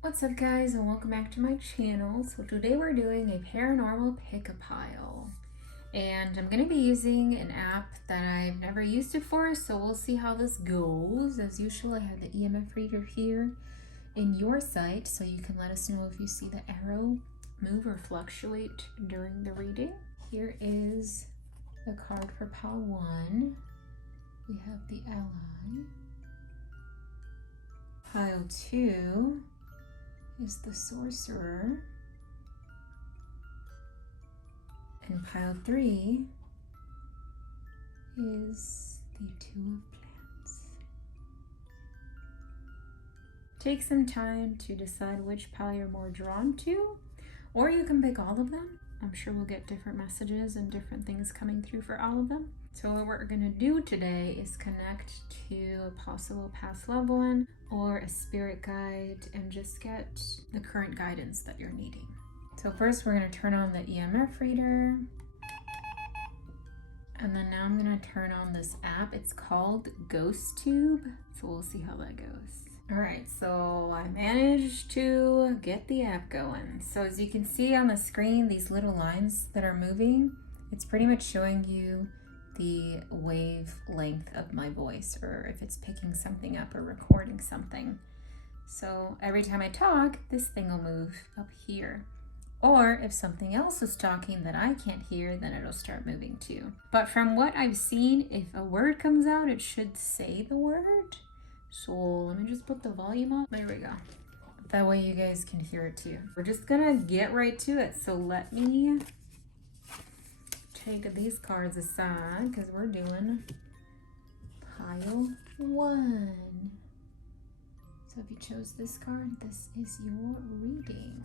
What's up guys, and welcome back to my channel. So today we're doing a paranormal pick-a-pile, and I'm going to be using an app that I've never used before, so we'll see how this goes. As usual, I have the EMF reader here in your sight, so you can let us know if you see the arrow move or fluctuate during the reading. Here is the card for pile 1. We have the ally. Pile 2 is the sorcerer, and pile 3 is the 2 of plants. Take some time to decide which pile you're more drawn to, or you can pick all of them. I'm sure we'll get different messages and different things coming through for all of them. So what we're going to do today is connect to a possible past loved one or a spirit guide and just get the current guidance that you're needing. So first we're going to turn on the EMF reader. And then now I'm going to turn on this app. It's called Ghost Tube. So we'll see how that goes. Alright, so I managed to get the app going. So as you can see on the screen, these little lines that are moving, it's pretty much showing you the wavelength of my voice, or if it's picking something up or recording something. So every time I talk, this thing will move up here. Or if something else is talking that I can't hear, then it'll start moving too. But from what I've seen, if a word comes out, it should say the word. So let me just put the volume up. There we go. That way you guys can hear it too. We're just gonna get right to it. So let me take these cards aside because we're doing pile 1. So if you chose this card, this is your reading.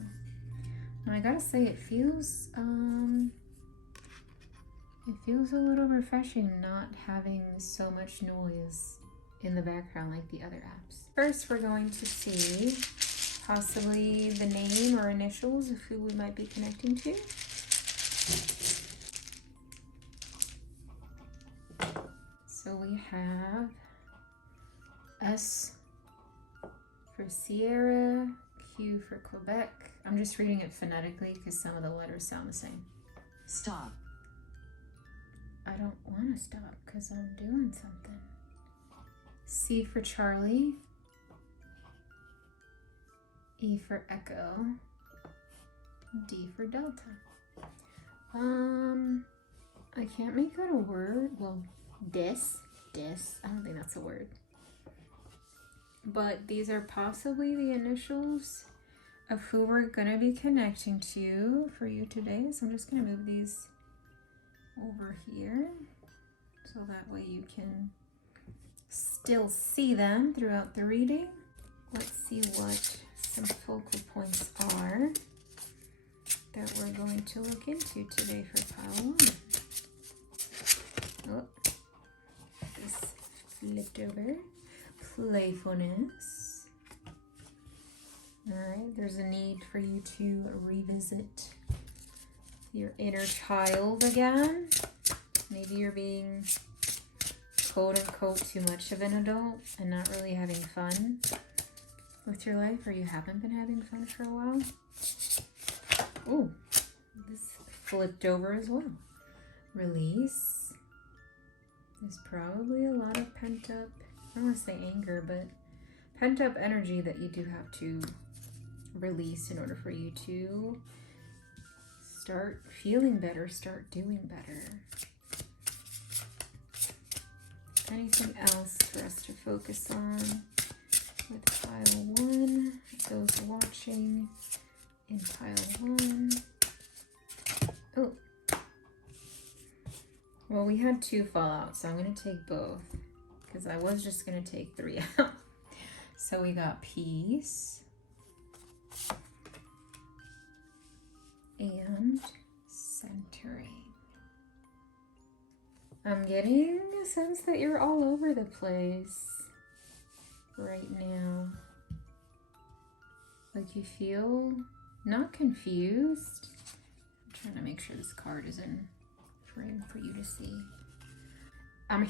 Now I gotta say, it feels a little refreshing not having so much noise in the background like the other apps. First, we're going to see possibly the name or initials of who we might be connecting to. So we have S for Sierra, Q for Quebec. I'm just reading it phonetically because some of the letters sound the same. Stop. I don't want to stop because I'm doing something. C for Charlie, E for Echo, D for Delta. I can't make out a word. Well, dis, I don't think that's a word. But these are possibly the initials of who we're gonna be connecting to for you today. So I'm just gonna move these over here so that way you can still see them throughout the reading. Let's see what some focal points are that we're going to look into today for pile 1. Oh, this flipped over. Playfulness. Alright, there's a need for you to revisit your inner child again. Maybe you're being quote-unquote too much of an adult and not really having fun with your life, or you haven't been having fun for a while. Oh, this flipped over as well. Release. There's probably a lot of pent-up, I don't want to say anger, but pent-up energy that you do have to release in order for you to start feeling better, start doing better. Anything else for us to focus on with pile 1? Those watching in pile 1. Oh. Well, we had 2 fall out, so I'm going to take both because I was just going to take 3 out. So we got peace and centering. I'm getting a sense that you're all over the place right now Like you feel not confused. I'm trying to make sure this card is in frame for you to see. I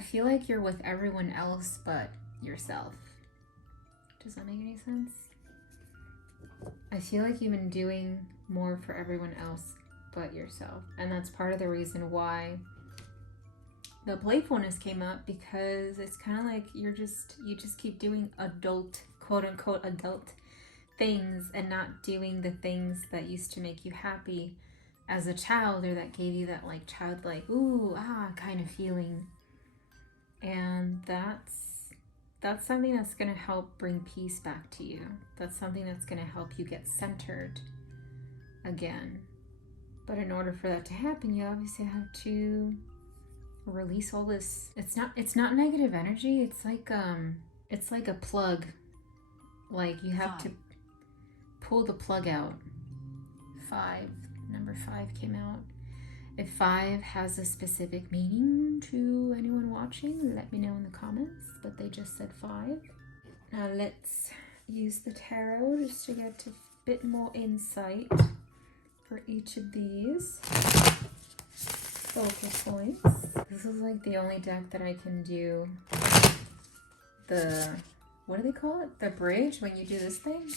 feel like you're with everyone else but yourself. Does that make any sense? I feel like you've been doing more for everyone else but yourself. And that's part of the reason why the playfulness came up, because it's kind of like you just keep doing adult, quote unquote, adult things and not doing the things that used to make you happy as a child, or that gave you that like childlike, ooh, ah, kind of feeling. And that's something that's going to help bring peace back to you. That's something that's going to help you get centered again. But in order for that to happen, you obviously have to release all this. It's not negative energy. It's like a plug. Like you have to pull the plug out. Number 5 came out. If 5 has a specific meaning to anyone watching, let me know in the comments, but they just said 5. Now let's use the tarot just to get a bit more insight for each of these focal points. This is like the only deck that I can do the, what do they call it? The bridge, when you do this thing.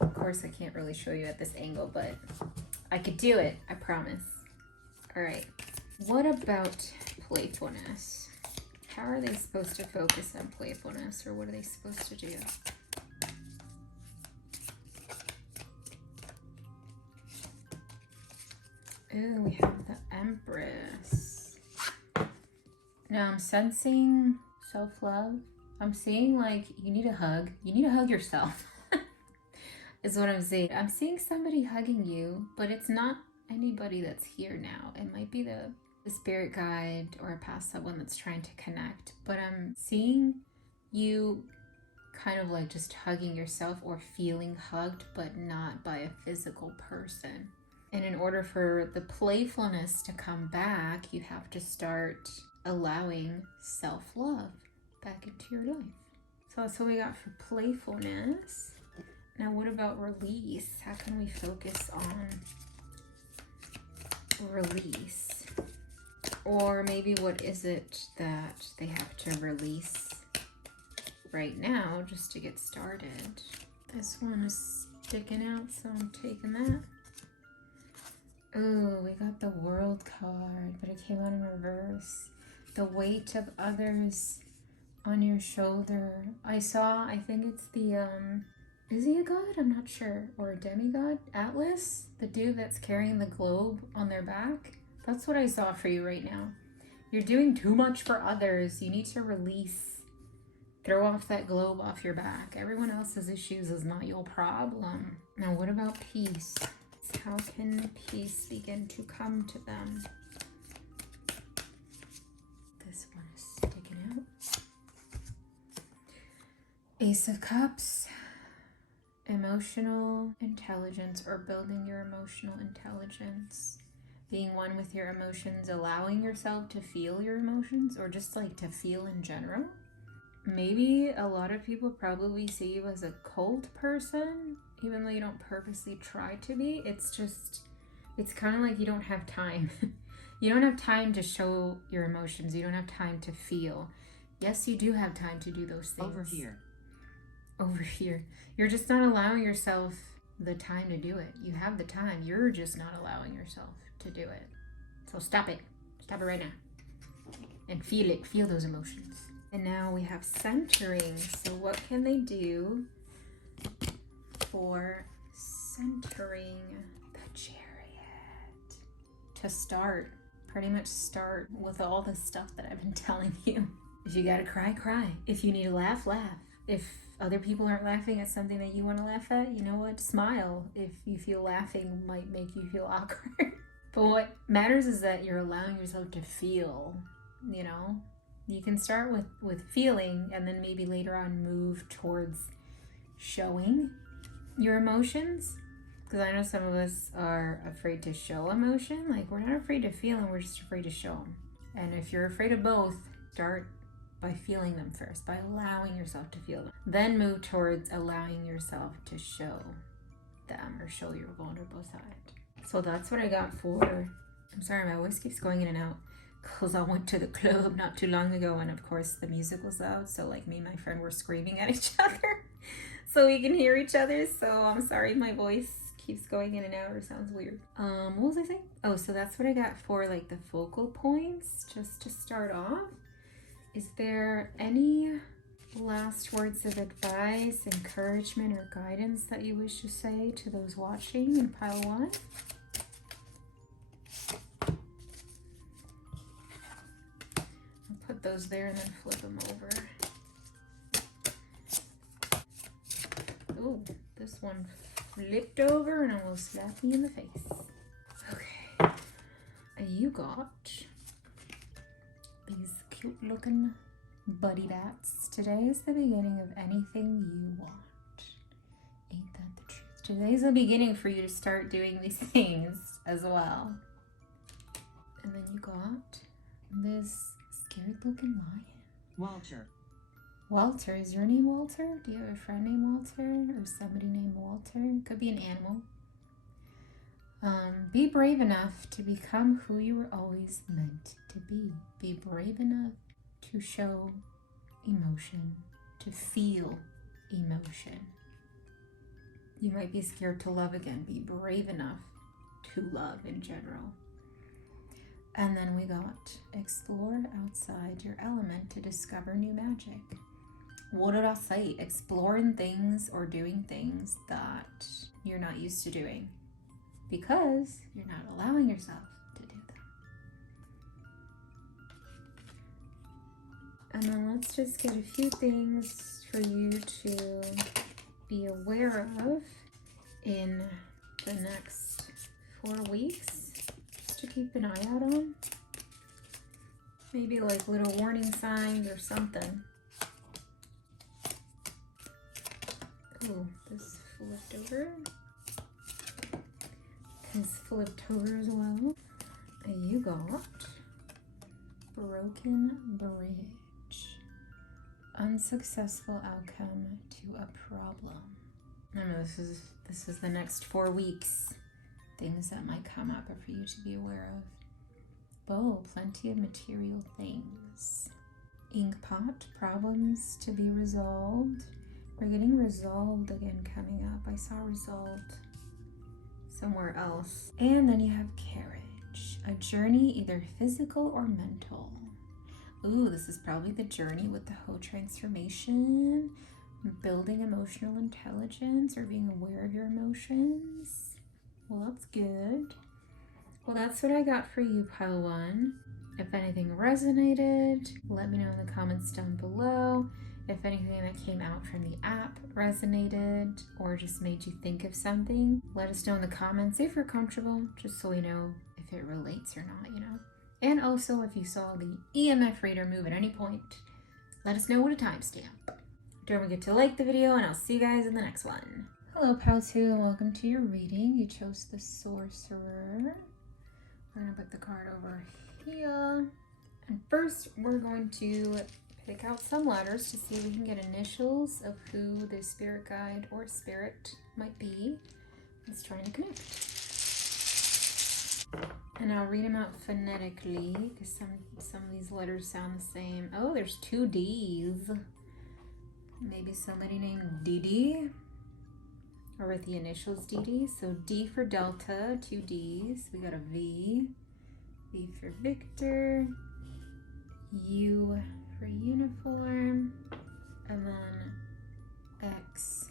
Of course, I can't really show you at this angle, but I could do it, I promise. All right, what about playfulness? How are they supposed to focus on playfulness, or what are they supposed to do? Ooh, we have the Empress. Now I'm sensing self-love. I'm seeing like you need a hug. You need to hug yourself. Is what I'm saying. I'm seeing somebody hugging you, but it's not anybody that's here now. It might be the spirit guide or a past someone that's trying to connect, but I'm seeing you kind of like just hugging yourself or feeling hugged, but not by a physical person. And in order for the playfulness to come back, you have to start allowing self-love back into your life. So that's what we got for playfulness. Now what about release? How can we focus on release? Or maybe what is it that they have to release right now just to get started? This one is sticking out, so I'm taking that. Oh, we got the World card, but it came out in reverse. The weight of others on your shoulder. I think it's the, is he a god? I'm not sure. Or a demigod? Atlas? The dude that's carrying the globe on their back? That's what I saw for you right now. You're doing too much for others. You need to release. Throw off that globe off your back. Everyone else's issues is not your problem. Now, what about peace? How can peace begin to come to them? This one is sticking out. Ace of Cups. Emotional intelligence, or building your emotional intelligence. Being one with your emotions, allowing yourself to feel your emotions, or just like to feel in general. Maybe a lot of people probably see you as a cold person, even though you don't purposely try to be. It's kind of like you don't have time. You don't have time to show your emotions. You don't have time to feel. Yes, you do have time to do those things. Over here. You're just not allowing yourself the time to do it. You have the time. You're just not allowing yourself to do it. So stop it. Stop it right now. And feel it. Feel those emotions. And now we have centering. So what can they do for centering? The Chariot. To start. Pretty much start with all the stuff that I've been telling you. If you gotta cry, cry. If you need to laugh, laugh. If other people aren't laughing at something that you want to laugh at, you know what? Smile if you feel laughing might make you feel awkward. But what matters is that you're allowing yourself to feel, you know? You can start with feeling, and then maybe later on move towards showing your emotions. Because I know some of us are afraid to show emotion. Like, we're not afraid to feel them, we're just afraid to show them. And if you're afraid of both, start by feeling them first, by allowing yourself to feel them. Then move towards allowing yourself to show them or show your vulnerable side. So that's what I got for, I'm sorry, my voice keeps going in and out because I went to the club not too long ago, and of course the music was loud, so like me and my friend were screaming at each other so we can hear each other. So I'm sorry my voice keeps going in and out or sounds weird. What was I saying? Oh, so that's what I got for like the focal points, just to start off. Is there any last words of advice, encouragement, or guidance that you wish to say to those watching in pile 1? I'll put those there and then flip them over. Ooh, this one flipped over and almost slapped me in the face. Okay, you got these cute looking buddy bats. Today is the beginning of anything you want. Ain't that the truth? Today's the beginning for you to start doing these things as well. And then you got this scared looking lion. Walter. Walter, is your name Walter? Do you have a friend named Walter or somebody named Walter? Could be an animal. Be brave enough to become who you were always meant to be. Be brave enough to show emotion, to feel emotion. You might be scared to love again. Be brave enough to love in general. And then we got explore outside your element to discover new magic. What did I say? Exploring things or doing things that you're not used to doing because you're not allowing yourself to do them. And then let's just get a few things for you to be aware of in the next 4 weeks, just to keep an eye out on. Maybe like little warning signs or something. Ooh, this flipped over. This flipped over as well. And you got broken bridge. Unsuccessful outcome to a problem. I know this is the next 4 weeks. Things that might come up for you to be aware of. Oh, plenty of material things. Inkpot, problems to be resolved. We're getting resolved again coming up. I saw resolved somewhere else. And then you have carriage, a journey either physical or mental. Ooh, this is probably the journey with the whole transformation, building emotional intelligence or being aware of your emotions. Well, that's good. Well, that's what I got for you, pile 1. If anything resonated, let me know in the comments down below. If anything that came out from the app resonated or just made you think of something, let us know in the comments if you're comfortable, just so we know if it relates or not, you know. And also, if you saw the EMF reader move at any point, let us know with a timestamp. Don't forget to like the video, and I'll see you guys in the next one. Hello, Pal 2, and welcome to your reading. You chose the Sorcerer. We're going to put the card over here. And first, we're going to pick out some letters to see if we can get initials of who the spirit guide or spirit might be that's trying to connect. And I'll read them out phonetically because some of these letters sound the same. Oh, there's 2 D's. Maybe somebody named Didi, or with the initials DD. So D for Delta, 2 D's. We got a V. V for Victor. U for uniform, and then X.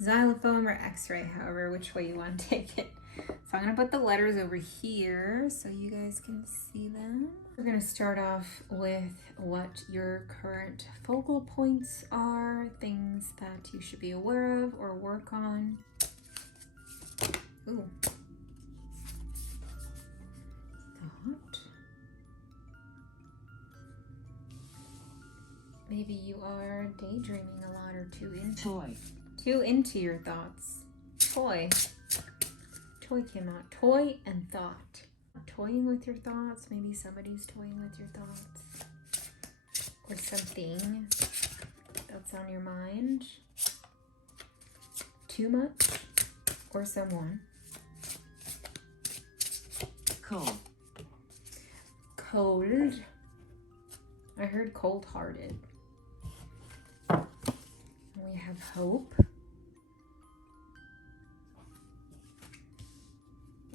Xylophone or X-ray, however, which way you want to take it. So I'm going to put the letters over here so you guys can see them. We're going to start off with what your current focal points are, things that you should be aware of or work on. Ooh. Thought. Maybe you are daydreaming a lot or too into your thoughts. Toy came out. Toy and thought. Toying with your thoughts. Maybe somebody's toying with your thoughts. or something that's on your mind. Too much or someone. Cold. Cold. I heard cold-hearted. We have hope.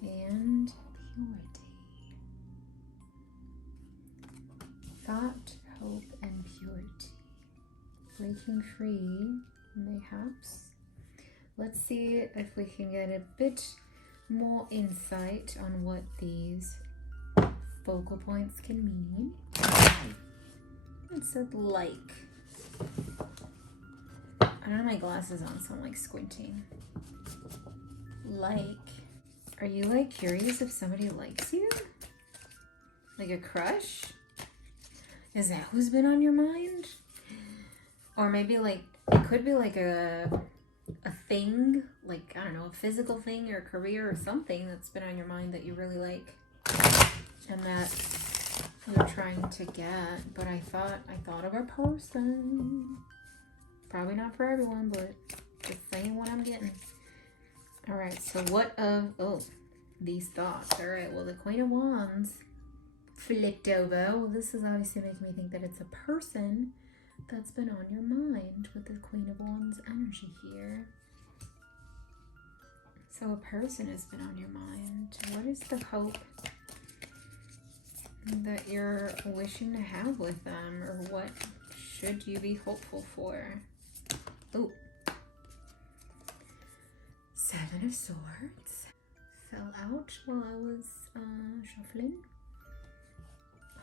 And purity. Thought, hope, and purity. Breaking free, mayhaps. Let's see if we can get a bit more insight on what these focal points can mean. It said like. I don't have my glasses on, so I'm like squinting. Like. Are you like curious if somebody likes you? Like a crush? Is that who's been on your mind? Or maybe like, it could be like a thing, like, I don't know, a physical thing or a career or something that's been on your mind that you really like and that you're trying to get. But I thought of a person. Probably not for everyone, but just saying what I'm getting. All right, so what of, these thoughts. All right, well, the Queen of Wands flipped over. Well, this is obviously making me think that it's a person that's been on your mind with the Queen of Wands energy here. So a person has been on your mind. What is the hope that you're wishing to have with them, or what should you be hopeful for? Oh, Seven of Swords fell out while I was shuffling.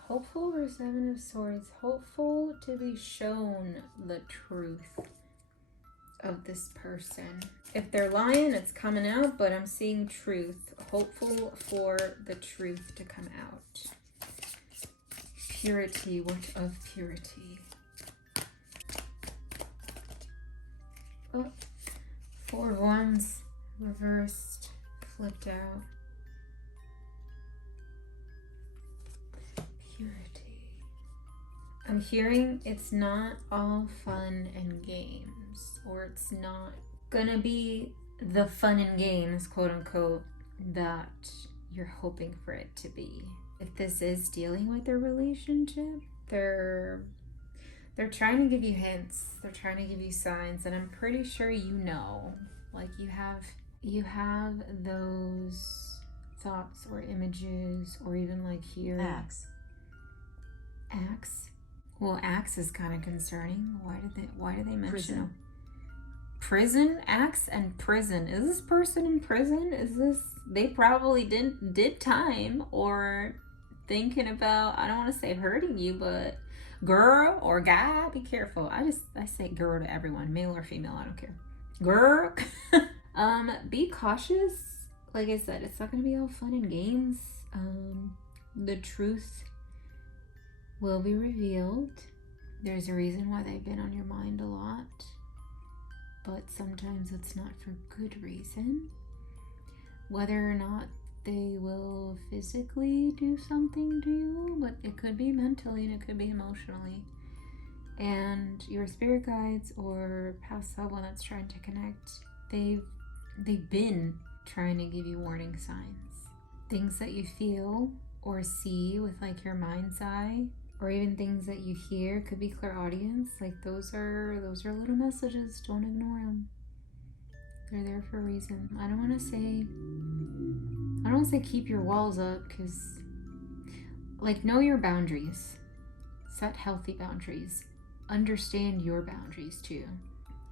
Hopeful for Seven of Swords. Hopeful to be shown the truth of this person. If they're lying, it's coming out, but I'm seeing truth. Hopeful for the truth to come out. Purity. What of purity? Oh, Four of Wands reversed, flipped out. Purity. I'm hearing it's not all fun and games, or it's not gonna be the fun and games, quote unquote, that you're hoping for it to be. If this is dealing with a relationship, they're trying to give you hints, they're trying to give you signs, and I'm pretty sure you know, like you have those thoughts or images, or even like here. Axe. Well, axe is kind of concerning. Why do they mention prison? Axe and prison. Is this person in prison? Is this, they probably did time, or thinking about, I don't want to say hurting you, but girl or guy, be careful. I say girl to everyone, male or female, I don't care. Girl. Be cautious. Like I said, it's not gonna be all fun and games. The truth will be revealed. There's a reason why they've been on your mind a lot, but sometimes it's not for good reason. Whether or not they will physically do something to you, but it could be mentally and it could be emotionally. And your spirit guides or past loved one that's trying to connect, they've been trying to give you warning signs. Things that you feel or see with like your mind's eye, or even things that you hear, could be clairaudience. Like those are little messages. Don't ignore them. They're there for a reason. I don't want to say keep your walls up, because like, know your boundaries. Set healthy boundaries. Understand your boundaries too,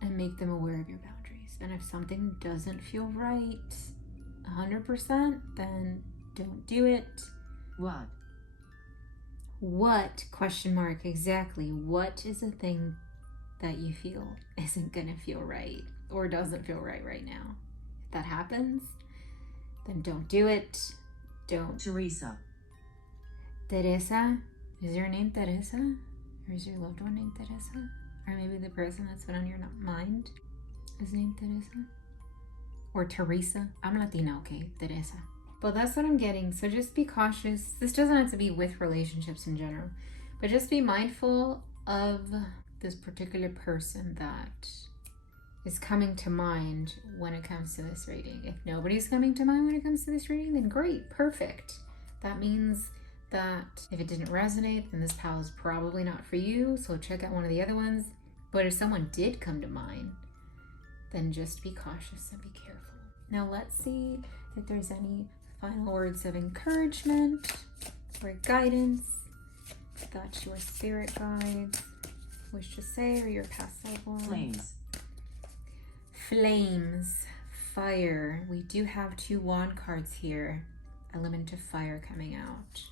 and make them aware of your boundaries. And if something doesn't feel right 100%, then don't do it. What? Question mark. Exactly. What is a thing that you feel isn't gonna feel right, or doesn't feel right now? If that happens, then don't do it. Don't. Teresa. Teresa? Is your name Teresa? Or is your loved one named Teresa? Or maybe the person that's been on your mind is named Teresa? Or Teresa? I'm Latina, okay? Teresa. But that's what I'm getting. So just be cautious. This doesn't have to be with relationships in general, but just be mindful of this particular person that is coming to mind when it comes to this reading. If nobody's coming to mind when it comes to this reading, then great, perfect. That means that if it didn't resonate, then this pile is probably not for you, so check out one of the other ones. But if someone did come to mind, then just be cautious and be careful. Now let's see if there's any final words of encouragement or guidance that your spirit guides wish to say, or your past loved ones. Flames. Flames, fire. We do have 2 wand cards here. Element of fire coming out.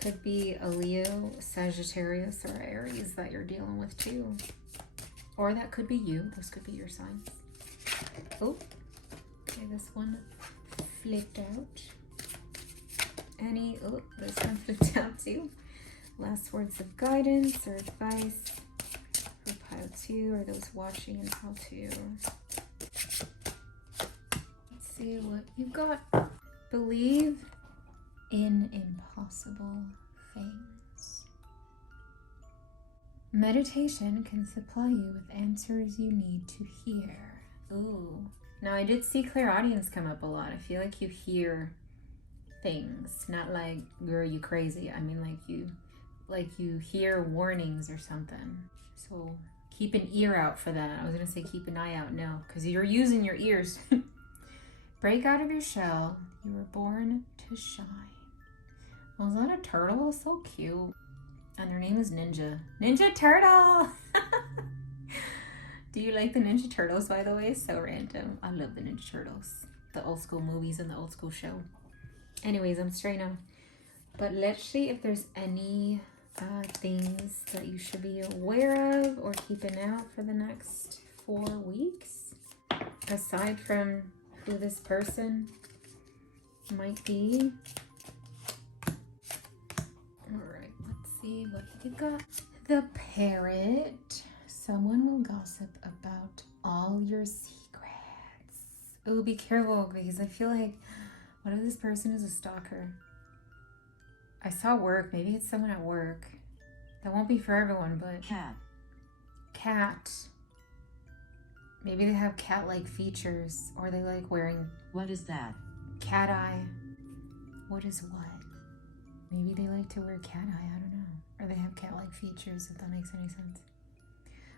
Could be a Leo, Sagittarius, or Aries that you're dealing with too. Or that could be you. Those could be your signs. Oh, okay, this one flipped out. Oh, this one flipped out too. Last words of guidance or advice for pile 2 or those watching in pile 2. Let's see what you got. Believe in impossible things. Meditation can supply you with answers you need to hear. Ooh. Now I did see clairaudience come up a lot. I feel like you hear things, not like, girl, you crazy. I mean like you hear warnings or something. So keep an ear out for that. I was gonna say keep an eye out. No, because you're using your ears. Break out of your shell. You were born to shine. Was that a turtle? So cute. And her name is Ninja. Ninja Turtle! Do you like the Ninja Turtles, by the way? So random. I love the Ninja Turtles. The old school movies and the old school show. Anyways, I'm straight now. But let's see if there's any things that you should be aware of or keeping out for the next 4 weeks. Aside from who this person might be. Alright, let's see what you got. The Parrot. Someone will gossip about all your secrets. Oh, be careful, because I feel like, what if this person is a stalker? I saw work. Maybe it's someone at work. That won't be for everyone, but... Cat. Maybe they have cat-like features, or they like wearing... What is that? Cat eye. What is what? Maybe they like to wear cat eye, I don't know. Or they have cat-like features, if that makes any sense.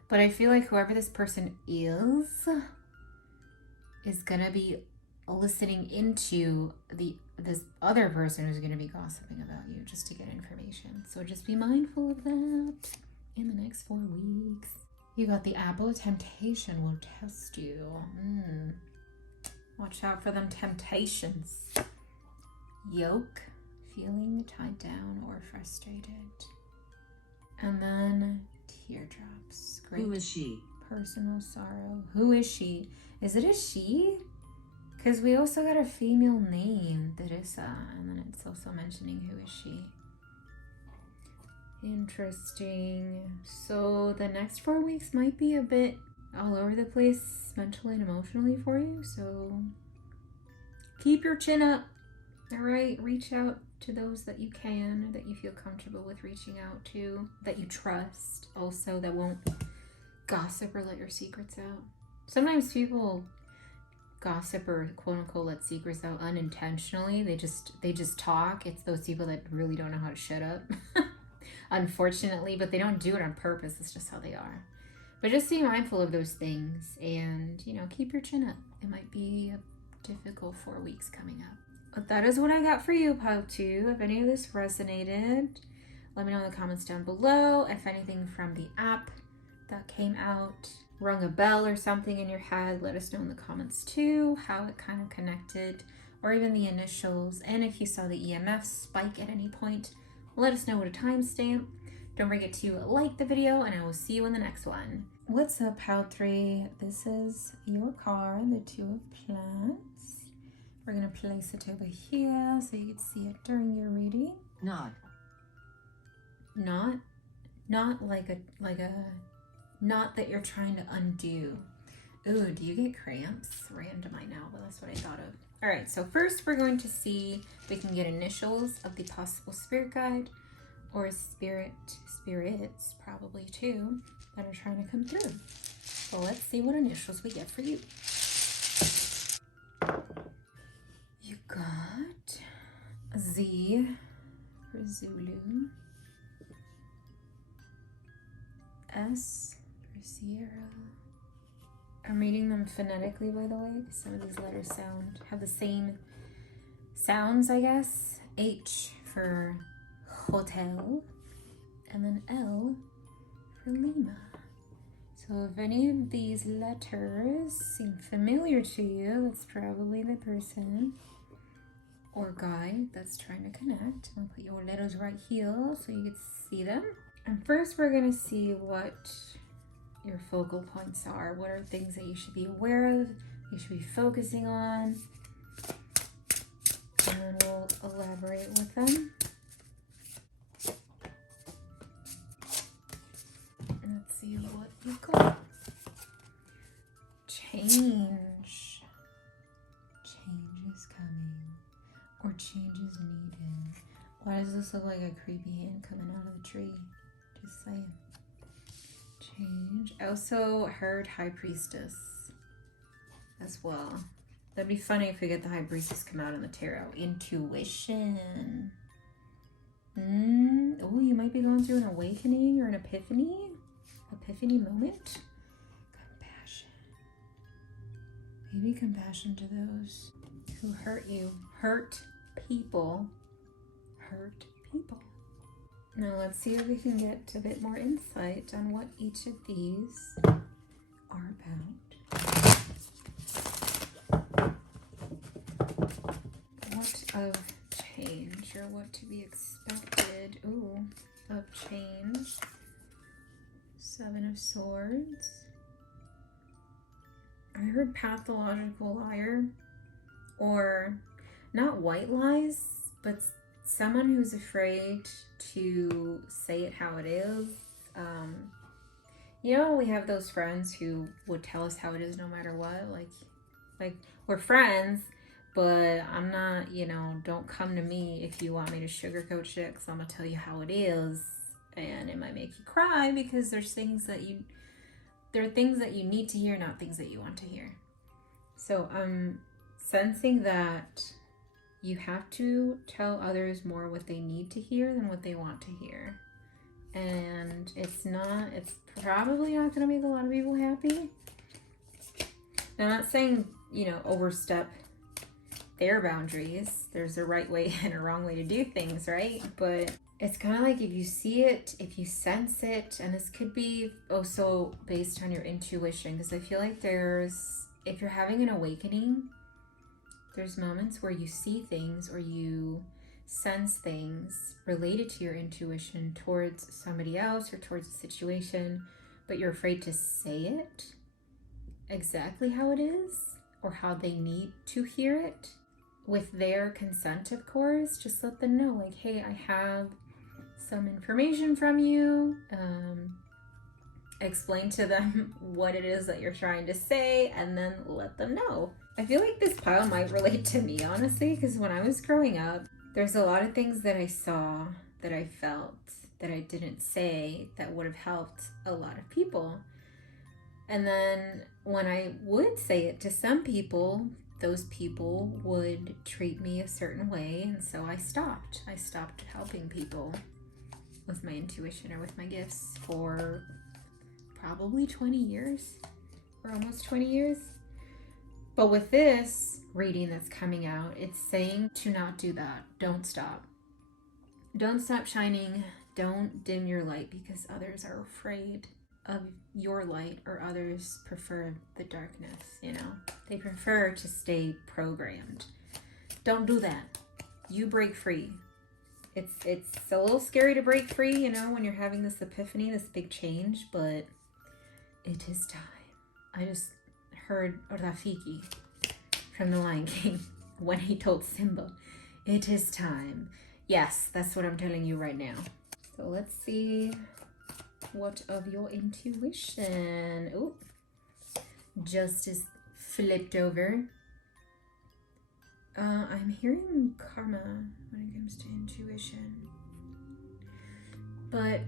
But I feel like whoever this person is gonna be listening into this other person who's gonna be gossiping about you just to get information. So just be mindful of that in the next 4 weeks. You got the apple. Temptation will test you. Watch out for them temptations. Yoke. Feeling tied down or frustrated. And then teardrops. Great. Who is she? Personal sorrow. Who is she? Is it a she? Because we also got a female name, Teresa, and then it's also mentioning who is she. Interesting. So the next 4 weeks might be a bit all over the place mentally and emotionally for you. So keep your chin up. All right. Reach out to those that you can, that you feel comfortable with reaching out to, that you trust also, that won't gossip or let your secrets out. Sometimes people gossip or quote unquote let secrets out unintentionally. They just talk. It's those people that really don't know how to shut up. Unfortunately, but they don't do it on purpose. It's just how they are. But just be mindful of those things and, keep your chin up. It might be a difficult 4 weeks coming up. But that is what I got for you, pile 2. If any of this resonated, let me know in the comments down below. If anything from the app that came out rung a bell or something in your head, let us know in the comments too, how it kind of connected, or even the initials. And if you saw the EMF spike at any point, let us know with a timestamp. Don't forget to like the video, and I will see you in the next one. What's up, pile 3? This is your card, the 2 of Plants. We're gonna place it over here so you can see it during your reading. Not like a knot that you're trying to undo. Ooh, do you get cramps? Random, I know, but that's what I thought of. All right, so first we're going to see if we can get initials of the possible spirit guide, or spirits probably too, that are trying to come through. So let's see what initials we get for you. You got Z for Zulu, S for Sierra. I'm reading them phonetically, by the way, because some of these letters have the same sounds, I guess. H for hotel, and then L for Lima. So if any of these letters seem familiar to you, that's probably the person or guy that's trying to connect. I'm gonna put your letters right here so you can see them. And first we're gonna see what your focal points are. What are things that you should be aware of, you should be focusing on, and then we'll elaborate with them. Let's see what you've got. Change. Change is coming, or change is needed. Why does this look like a creepy hand coming out of the tree? Just saying. Change. I also heard High Priestess as well. That'd be funny if we get the High Priestess come out in the tarot. Intuition. Oh, you might be going through an awakening or an epiphany moment. Compassion. Maybe compassion to those who hurt you. Hurt people. Now let's see if we can get a bit more insight on what each of these are about. What of change, or what to be expected? Ooh, of change. Seven of Swords. I heard pathological liar, or not white lies, but someone who's afraid to say it how it is. You know, we have those friends who would tell us how it is no matter what. Like we're friends, but I'm not, you know, don't come to me if you want me to sugarcoat shit, because I'm gonna tell you how it is, and it might make you cry because there are things that you need to hear, not things that you want to hear. So I'm sensing that you have to tell others more what they need to hear than what they want to hear. And it's probably not going to make a lot of people happy. Now, I'm not saying, you know, overstep their boundaries. There's a right way and a wrong way to do things, right? But it's kind of like if you see it, if you sense it, and this could be also based on your intuition, because I feel like if you're having an awakening, there's moments where you see things or you sense things related to your intuition towards somebody else or towards a situation, but you're afraid to say it exactly how it is or how they need to hear it with their consent, of course. Just let them know, like, hey, I have some information from you. Explain to them what it is that you're trying to say, and then let them know. I feel like this pile might relate to me, honestly, because when I was growing up, there's a lot of things that I saw, that I felt, that I didn't say, that would have helped a lot of people. And then when I would say it to some people, those people would treat me a certain way, and so I stopped. I stopped helping people with my intuition or with my gifts for probably 20 years, or almost 20 years. But with this reading that's coming out, it's saying to not do that. Don't stop. Don't stop shining. Don't dim your light because others are afraid of your light, or others prefer the darkness, you know? They prefer to stay programmed. Don't do that. You break free. It's a little scary to break free, you know, when you're having this epiphany, this big change, but it is time. I just heard Rafiki from The Lion King when he told Simba, it is time. Yes, that's what I'm telling you right now. So let's see what of your intuition. Oh, Justice flipped over. I'm hearing karma when it comes to intuition. But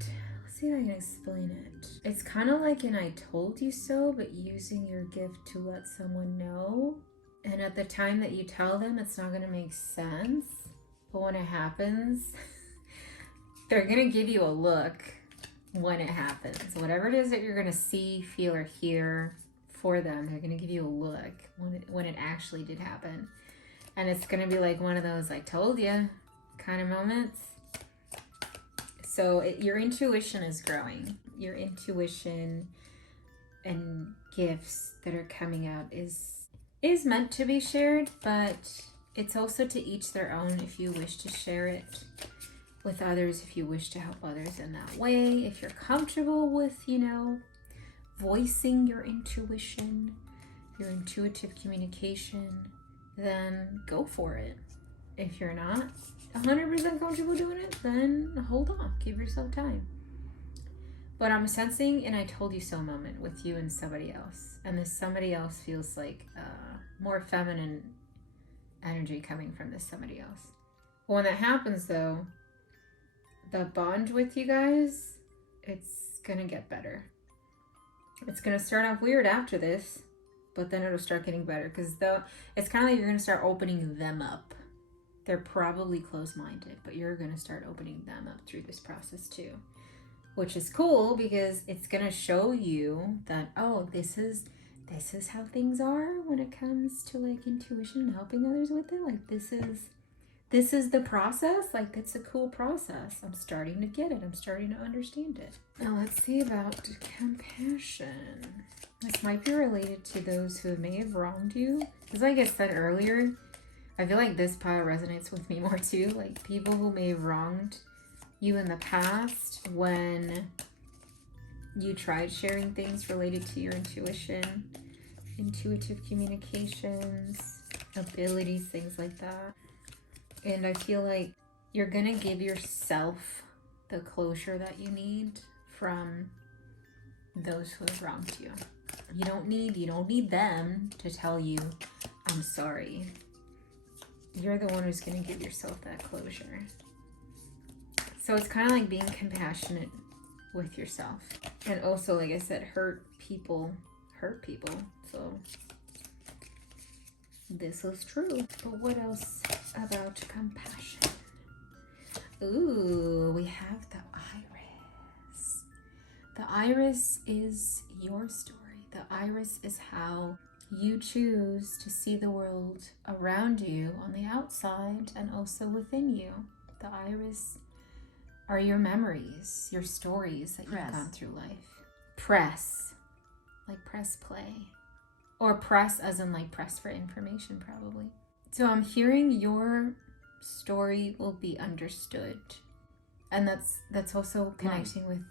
let's see if I can explain it. It's kind of like an I told you so, but using your gift to let someone know. And at the time that you tell them, it's not going to make sense. But when it happens, they're going to give you a look when it happens. Whatever it is that you're going to see, feel, or hear for them, they're going to give you a look when it actually did happen. And it's going to be like one of those I told you kind of moments. So your intuition is growing. Your intuition and gifts that are coming out is meant to be shared, but it's also to each their own. If you wish to share it with others, if you wish to help others in that way, if you're comfortable with, voicing your intuition, your intuitive communication, then go for it. If you're not 100% comfortable doing it, then hold on, give yourself time. But I'm sensing an I told you so moment with you and somebody else. And this somebody else feels like more feminine energy coming from this somebody else. When that happens though, the bond with you guys, it's gonna get better. It's gonna start off weird after this, but then it'll start getting better, because it's kind of like you're gonna start opening them up. They're probably closed-minded, but you're gonna start opening them up through this process too, which is cool because it's gonna show you that, oh, this is how things are when it comes to like intuition and helping others with it. Like this is the process. Like it's a cool process. I'm starting to get it. I'm starting to understand it. Now let's see about compassion. This might be related to those who may have wronged you. Because like I said earlier, I feel like this pile resonates with me more too. Like people who may have wronged you in the past when you tried sharing things related to your intuition, intuitive communications, abilities, things like that. And I feel like you're gonna give yourself the closure that you need from those who have wronged you. You don't need them to tell you, I'm sorry. You're the one who's gonna give yourself that closure. So it's kind of like being compassionate with yourself. And also, like I said, hurt people. So this is true. But what else about compassion? Ooh, we have the iris. The iris is your story. The iris is how you choose to see the world around you on the outside and also within you. The iris are your memories, your stories that you've gone through life. Press, like press play. Or press as in like press for information probably. So I'm hearing your story will be understood. And that's also connecting with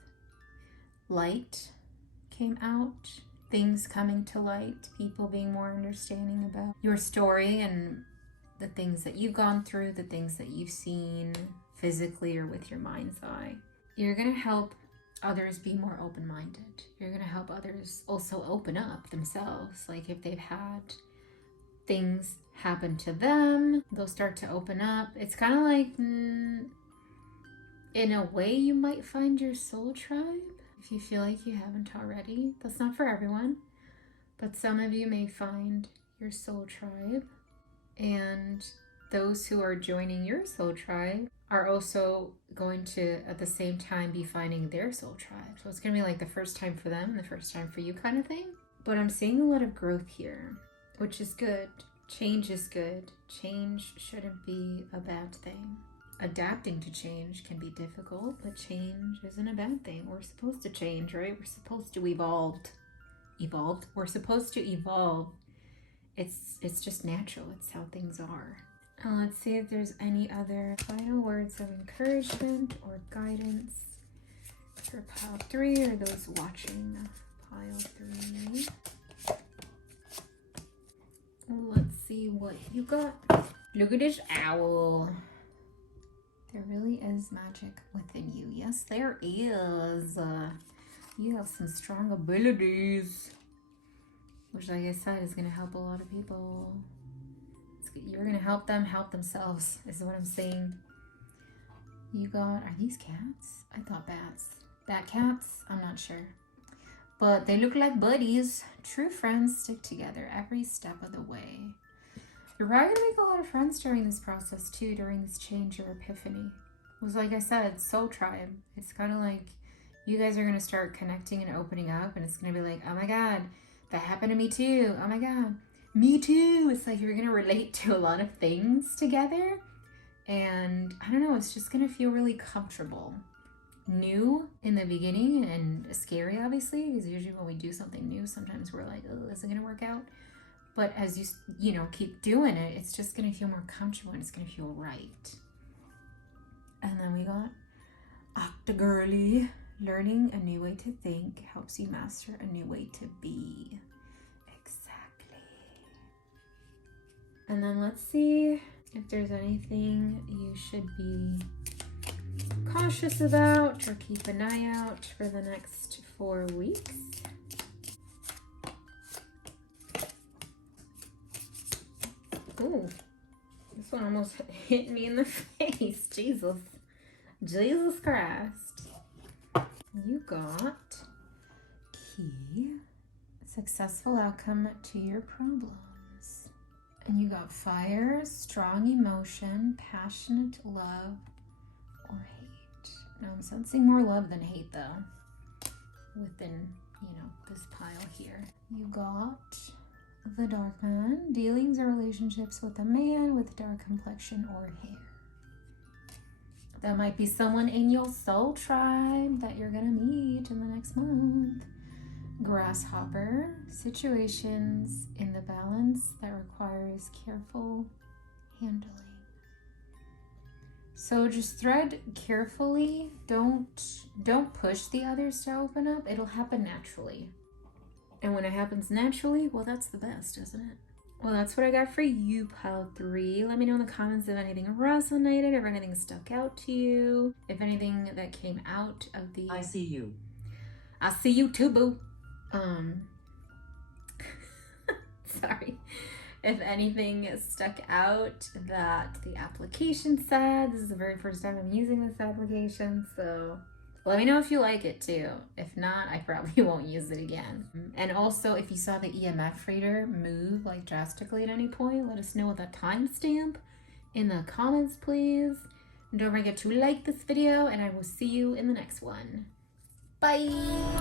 light came out. Things coming to light. People being more understanding about your story and the things that you've gone through, the things that you've seen physically or with your mind's eye. You're going to help others be more open-minded. You're going to help others also open up themselves. Like if they've had things happen to them, they'll start to open up. It's kind of like, in a way, you might find your soul tribe if you feel like you haven't already. That's not for everyone, but some of you may find your soul tribe. And those who are joining your soul tribe are also going to, at the same time, be finding their soul tribe. So it's going to be like the first time for them and the first time for you kind of thing. But I'm seeing a lot of growth here, which is good. Change is good. Change shouldn't be a bad thing. Adapting to change can be difficult, but change isn't a bad thing. We're supposed to change, right? We're supposed to evolve. We're supposed to evolve. It's just natural. It's how things are. Let's see if there's any other final words of encouragement or guidance for pile 3 or those watching pile 3. Let's see what you got. Look at this owl. There really is magic within you. Yes, there is. You have some strong abilities, which, like I said, is going to help a lot of people. You're going to help them help themselves, is what I'm saying. You got, are these cats? I thought bats. Bat cats? I'm not sure. But they look like buddies. True friends stick together every step of the way. You're probably gonna make a lot of friends during this process too, during this change or epiphany. It was like I said, soul tribe. It's kind of like you guys are gonna start connecting and opening up, and it's gonna be like, oh my God, that happened to me too. Oh my God, me too. It's like you're gonna relate to a lot of things together. And I don't know, it's just gonna feel really comfortable. New in the beginning and scary, obviously, because usually when we do something new, sometimes we're like, oh, is it gonna work out? But as you know, keep doing it, it's just gonna feel more comfortable and it's gonna feel right. And then we got Octogirly. Learning a new way to think helps you master a new way to be. Exactly. And then let's see if there's anything you should be cautious about or keep an eye out for the next 4 weeks. Ooh, this one almost hit me in the face. Jesus Christ. You got key, successful outcome to your problems. And you got fire, strong emotion, passionate love, or hate. Now I'm sensing more love than hate though, within, this pile here. You got the dark man, dealings or relationships with a man with dark complexion or hair. That might be someone in your soul tribe that you're gonna meet in the next month. Grasshopper, situations in the balance that requires careful handling. So just thread carefully. Don't push the others to open up. It'll happen naturally. And when it happens naturally, well, that's the best, isn't it? Well, that's what I got for you, pile 3. Let me know in the comments if anything resonated, if anything stuck out to you, if anything that came out of the... I see you. I see you too, boo. Sorry. If anything stuck out that the application said, this is the very first time I'm using this application, so... let me know if you like it too. If not, I probably won't use it again. And also, if you saw the EMF reader move like drastically at any point, let us know with a timestamp in the comments, please. And don't forget to like this video, and I will see you in the next one. Bye!